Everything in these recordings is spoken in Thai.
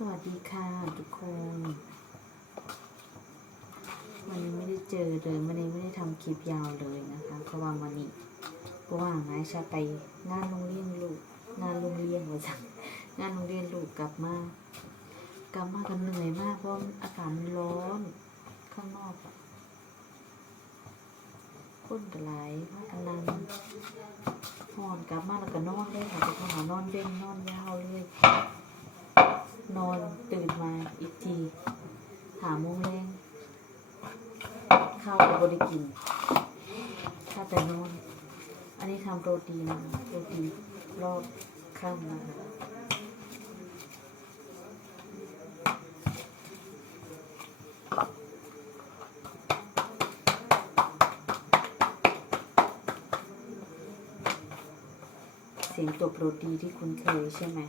สวัสดีค่ะทุกคน วันนี้ไม่ได้เจอเลยวันนี้ไม่ได้ทำคลิปยาวเลยนะคะเพราะว่าวันนี้เพราะว่าไม้ชาไปงานโรงเรียนลูกงานโรงเรียนว่าจังงานโรงเรียนลูกกลับมากลับมากันเหนื่อยมากเพราะอากาศมันร้อนข้างนอกอะคนกระไหลมากกันนันหอนกลับมาแล้วก็นอนเลยค่ะทุกคนนอนเว้นนอนยาวเลย นอนตื่นมาอีกทีหาโมงแรงข้าวก็บริกินข้าแต่นอน อันนี้ทำโรตีนะโรตีรอบค่ำนะคะเสียงตบโรตีที่คุณเคยใช่ไหม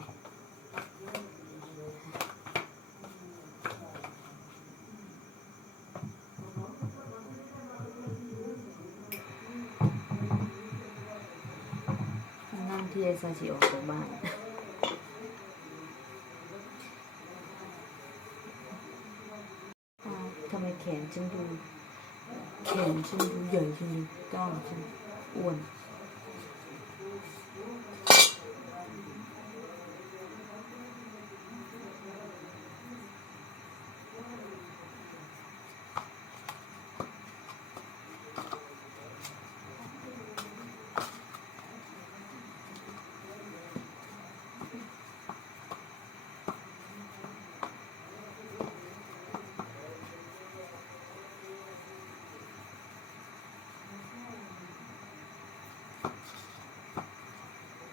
นั่ง ที่ไอซาชิออกจากบ้านทำไมแขนฉันดู แขนฉันดูใหญ่ฉันดูกล้ามฉันอ้วน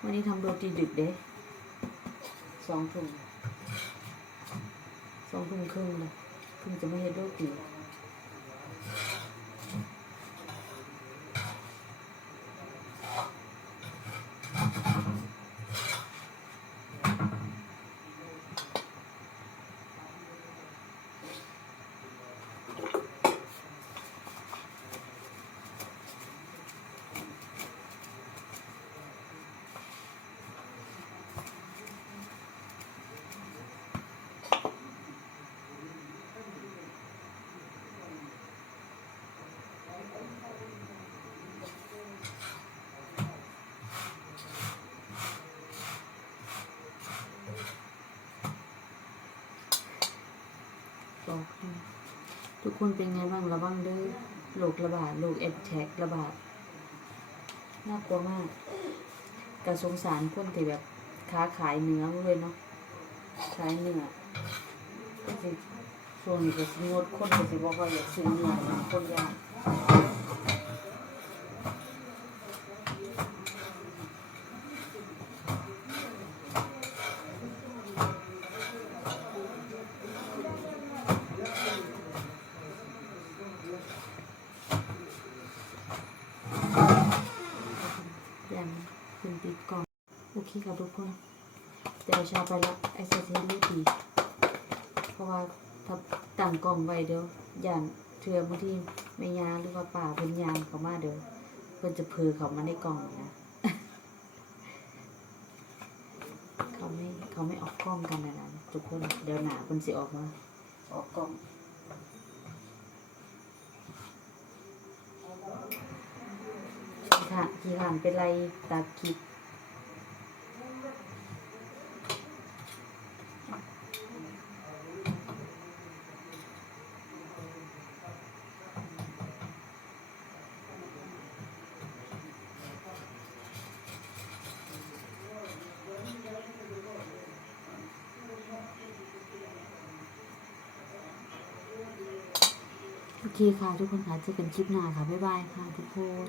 วันนี้ทำโรตีดึกเด้สองทุ่มสองทุ่มครึ่งเลยเพิ่งจะไม่เห็นโรตี บ อกทุกคนเป็นไงบ้างระวังเด้อโรคระบาดโรคเอดแท็กระบาดน่ากลัวมากกระสงสารคนที่แบบค้าขายเนื้อเลยเนาะขายเนื้อก็สิช่วงนี้ก็สงดคนก็สิบอกว่าอยากซื้อเนื้อคนยากยัง ดก่องโอเคค่ะทุกคนเดี๋ยวชาไปละไอซ์เซลูดีเพราะว่าถ้าตั้งกล่องไว้เดี๋ยวย่านเทือบางทีไม่ยาหรือว่าป่าเพิ่นยางเขามาเดี๋ยวเพิ่นจะเพอเขามาในกล่องนะเขาไม่เขาไม่ออกกล้องกันนะนะทุกคนเดี๋ยวหนาเพิ่นสิออกมาออกกล้องค่ะที่ผ่านเป็นไรตาคิด เคค่ะทุกคนค่ะเจอกันคลิปหน้าค่ะ บ๊ายบายค่ะทุกคน